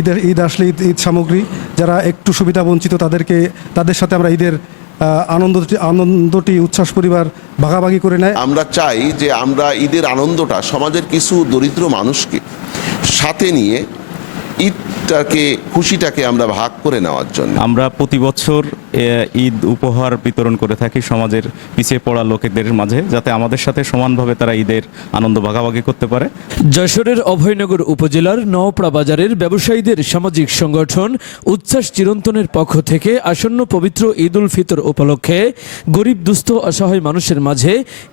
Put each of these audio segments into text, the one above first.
ঈদের ঈদ আসলে ঈদ ঈদ সামগ্রী যারা একটু সুবিধা বঞ্চিত তাদেরকে তাদের সাথে আমরা ঈদের আনন্দ আনন্দটি উচ্ছ্বাস পরিবার ভাগাভাগি করে নেয়। আমরা চাই যে আমরা ঈদের আনন্দটা সমাজের কিছু দরিদ্র মানুষকে সাথে নিয়ে ঈদটাকে খুশিটাকে আমরা ভাগ করে নেওয়ার জন্য। আমরা প্রতি বছর ঈদ উপহার বিতরণ করে থাকি সমাজের পিছিয়ে পড়া লোকেদের মাঝে, যাতে আমাদের সাথে সমানভাবে তারা ঈদের আনন্দ ভাগাভাগি করতে পারে। যশোরের অভয়নগর উপজেলার নওপড়া বাজারের ব্যবসায়ীদের সামাজিক সংগঠন উচ্ছ্বাস চিরন্তনের পক্ষ থেকে আসন্ন পবিত্র ঈদ উল ফিতর উপলক্ষে গরিব, দুস্থ, অসহায় মানুষের মাঝে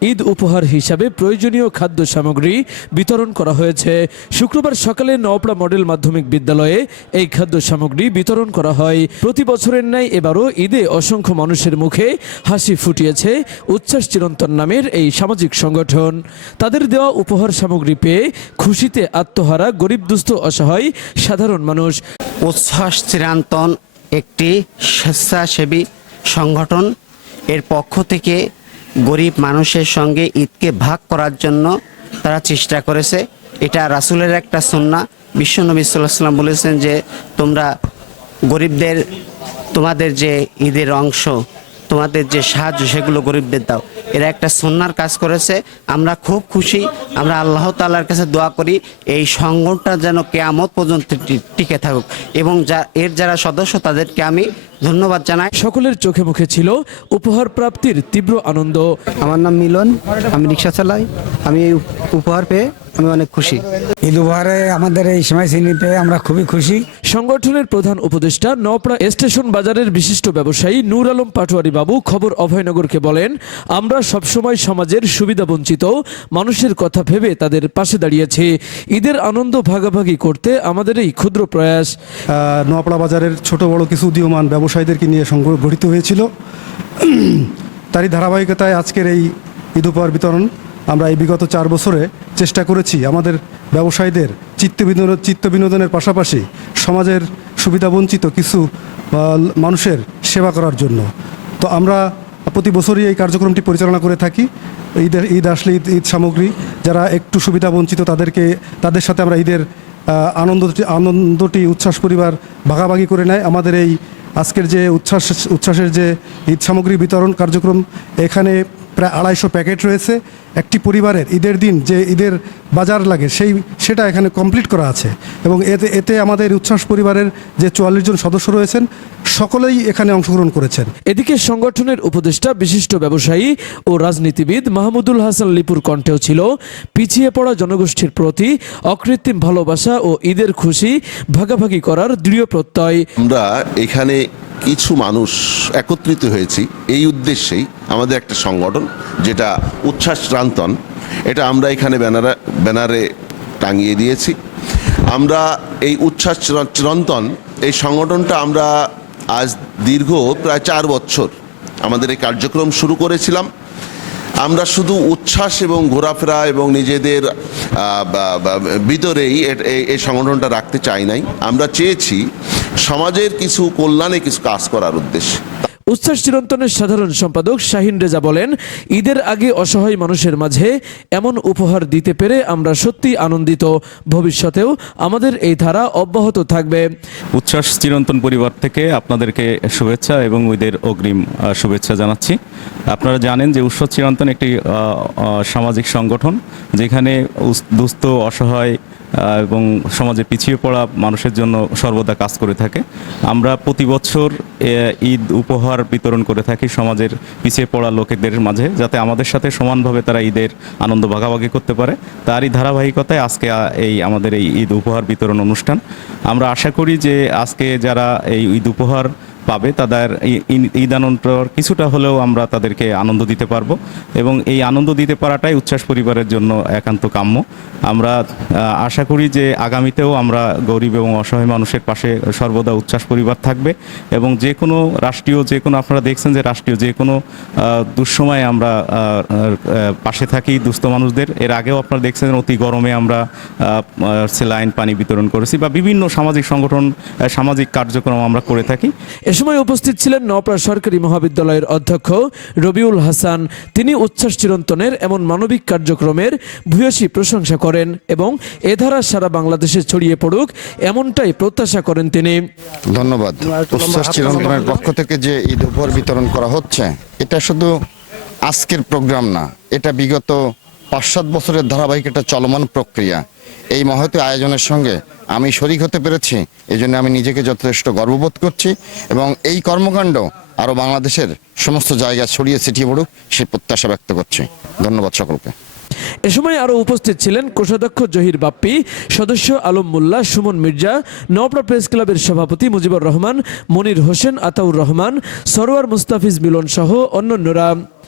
ঈদ উপহার হিসাবে প্রয়োজনীয় খাদ্য সামগ্রী বিতরণ করা হয়েছে। শুক্রবার সকালে নওপড়া মডেল মাধ্যমিক বিদ্যালয়ে এই খাদ্য সামগ্রী বিতরণ করা হয়। প্রতি বছরের ন্যায় এবারও ঈদে অসংখ্য মানুষের মুখে হাসি ফুটিয়েছে উচ্ছ্বাস চিরন্তন নামের এই সামাজিক সংগঠন। তাদের দেওয়া উপহার সামগ্রী পেয়ে খুশিতে আত্মহারা গরিব, দুস্থ, অসহায় সাধারণ মানুষ। উচ্ছ্বাস চিরান্তন একটি স্বেচ্ছাসেবী সংগঠন। এর পক্ষ থেকে গরিব মানুষের সঙ্গে ঈদকে ভাগ করার জন্য তারা চেষ্টা করেছে। এটা রাসুলের একটা সন্না বিশ্বনবী সাল্লাহ সাল্লাম বলেছেন যে, তোমরা গরিবদের তোমাদের যে ঈদের অংশ, তোমাদের যে সাহায্য সেগুলো গরিবদের দাও। এরা একটা সন্ন্যার কাজ করেছে, আমরা খুব খুশি, আমরা আল্লাহ তাল্লার কাছে দোয়া করি, এই সংগঠনটা যেন কেয়ামত পর্যন্ত টিকে থাকুক। এবং যা, এর যারা সদস্য, তাদেরকে আমি ধন্যবাদ জানাই। সকলের চোখে মুখে ছিল উপহার প্রাপ্তির তীব্র আনন্দ। আমার নাম মিলন আমি রিক্সা চালাই আমি এই উপহার পেয়ে আমি অনেক খুশি। ঈদ উপহারে আমাদের এই সময় চিনি পেয়ে আমরা খুবই খুশি। সংগঠনের প্রধান উপদেষ্টা নওপড়া স্টেশন বাজারের বিশিষ্ট ব্যবসায়ী নূর আলম পাটোয়ারি বাবু খবর অভয়নগরকে বলেন আমরা সবসময় সমাজের সুবিধা বঞ্চিত মানুষের কথা ভেবে তাদের পাশে দাঁড়িয়েছে। ঈদের আনন্দ ভাগাভাগি করতে আমাদের এই ক্ষুদ্র প্রয়াস। আহ, নোয়াপাড়া বাজারের ছোট বড় কিছু উদীয়মান ব্যবসায়ীদেরকে নিয়ে সংগ্রহ গঠিত হয়েছিল। তারই ধারাবাহিকতায় আজকের এই ঈদ উপহার বিতরণ আমরা এই বিগত চার বছরে চেষ্টা করেছি আমাদের ব্যবসায়ীদের চিত্ত বিনোদন চিত্ত বিনোদনের পাশাপাশি সমাজের সুবিধাবঞ্চিত কিছু মানুষের সেবা করার জন্য। তো আমরা প্রতি বছরই এই কার্যক্রমটি পরিচালনা করে থাকি। ঈদের ঈদ আসলে ঈদ ঈদ সামগ্রী, যারা একটু সুবিধা বঞ্চিত তাদেরকে তাদের সাথে আমরা ঈদের আনন্দটি আনন্দটি, উচ্ছ্বাস পরিবার ভাগাভাগি করে নেয়। আমাদের এই আজকের যে উচ্ছ্বাস উচ্ছ্বাসের যে ঈদ সামগ্রী বিতরণ কার্যক্রম এখানে প্রায় আড়াইশো প্যাকেট রয়েছে। একটি পরিবারের ঈদের দিন যে ঈদের বাজার লাগে সেই সেটা এখানে কমপ্লিট করা আছে। এবং এতে এতে আমাদের উচ্ছ্বাস পরিবারের যে চুয়াল্লিশ জন সদস্য রয়েছেন সকলেই এখানে অংশগ্রহণ করেছেন। এদিকে সংগঠনের উপদেষ্টা বিশিষ্ট ব্যবসায়ী ও রাজনীতিবিদ মাহমুদুল হাসান লিপুর কণ্ঠেও ছিল পিছিয়ে পড়া জনগোষ্ঠীর প্রতি অকৃত্রিম ভালোবাসা ও ঈদের খুশি ভাগাভাগি করার দৃঢ় প্রত্যয়। আমরা এখানে কিছু মানুষ একত্রিত হয়েছি এই উদ্দেশ্যেই আমাদের একটা সংগঠন, যেটা উচ্ছ্বাস প্রান্তন এটা আমরা এখানে ব্যানারে ব্যানারে টাঙিয়ে দিয়েছি। আমরা এই উচ্ছ্বাস চির- চিরন্তন এই সংগঠনটা আমরা আজ দীর্ঘ প্রায় চার বছর আমাদের এই কার্যক্রম শুরু করেছিলাম। আমরা শুধু উচ্ছ্বাস এবং ঘোরাফেরা এবং নিজেদের ভিতরেই এই সংগঠনটা রাখতে চাই নাই। আমরা চেয়েছি সমাজের কিছু কল্যাণে কিছু কাজ করার উদ্দেশ্যে। উচ্ছ্বাস চিরন্তনের সাধারণ সম্পাদক শাহিন রেজা বলেন ঈদের আগে অসহায় মানুষের মাঝে এমন উপহার দিতে পেরে আমরা সত্যি আনন্দিত। ভবিষ্যতেও আমাদের এই ধারা অব্যাহত থাকবে। উচ্ছ্বাস চিরন্তন পরিবার থেকে আপনাদেরকে শুভেচ্ছা এবং ঈদের অগ্রিম শুভেচ্ছা জানাচ্ছি। আপনারা জানেন যে উৎসব চিরন্তন একটি সামাজিক সংগঠন যেখানে দুস্থ অসহায় এবং সমাজে পিছিয়ে পড়া মানুষের জন্য সর্বদা কাজ করে থাকে। আমরা প্রতি বছর ঈদ উপহার বিতরণ করে থাকি সমাজের পিছিয়ে পড়া লোকেদের মাঝে যাতে আমাদের সাথে সমানভাবে তারা ঈদের আনন্দ ভাগাভাগি করতে পারে। তারই ধারাবাহিকতায় আজকে এই আমাদের এই ঈদ উপহার বিতরণ অনুষ্ঠান। আমরা আশা করি যে আজকে যারা এই ঈদ উপহার পাবে তাদের ঈদ আনন্দর কিছুটা হলেও আমরা তাদেরকে আনন্দ দিতে পারব। এবং এই আনন্দ দিতে পারাটাই উচ্ছ্বাস পরিবারের জন্য একান্ত কাম্য। আমরা আহ, আশা করি যে আগামীতেও আমরা গরিব এবং অসহায় মানুষের পাশে সর্বদা উচ্ছ্বাস পরিবার থাকবে এবং যে কোনো রাষ্ট্রীয়, যে কোনো আপনারা দেখছেন যে রাষ্ট্রীয়, যে কোনো দুঃসময়ে আমরা পাশে থাকি দুস্থ মানুষদের। এর আগেও আপনারা দেখছেন অতি গরমে আমরা সেলাইন পানি বিতরণ করেছি বা বিভিন্ন সামাজিক সংগঠন সামাজিক কার্যক্রম আমরা করে থাকি। এ সময় উপস্থিত ছিলেন নওপড়া সরকারি মহাবিদ্যালয়ের অধ্যক্ষ রবিউল হাসান। তিনি উচ্ছ্বাস চিরন্তনের এমন মানবিক কার্যক্রমের ভূয়সী প্রশংসা করেন এবং এ ধারা সারা বাংলাদেশে ছড়িয়ে পড়ুক এমনটাই প্রত্যাশা করেন তিনি। ধন্যবাদ। উচ্ছ্বাস চিরন্তনের পক্ষ থেকে যে ঈদ উপহার বিতরণ করা হচ্ছে এটা শুধু আজকের প্রোগ্রাম না এটা বিগত পাঁচ সাত বছরের ধারাবাহিক একটা চলমান প্রক্রিয়া। এই মহতী আয়োজনের সঙ্গে আমি শরিক হতে পেরেছি এই জন্য আমি নিজেকে যথেষ্ট গর্ববোধ করছি এবং এই কর্মকাণ্ড আরও বাংলাদেশের সমস্ত জায়গায় ছড়িয়ে ছিটিয়ে পড়ুক সেই প্রত্যাশা ব্যক্ত করছি। ধন্যবাদ সকলকে। এ সময় আরও উপস্থিত ছিলেন কোষাধ্যক্ষ জহির বাপ্পি, সদস্য আলম মোল্লা, সুমন মির্জা, নওপড়া প্রেস ক্লাবের সভাপতি মুজিবুর রহমান, মনির হোসেন আতাউর রহমান, সরোয়ার মুস্তাফিজ মিলন সহ অন্যান্যরা।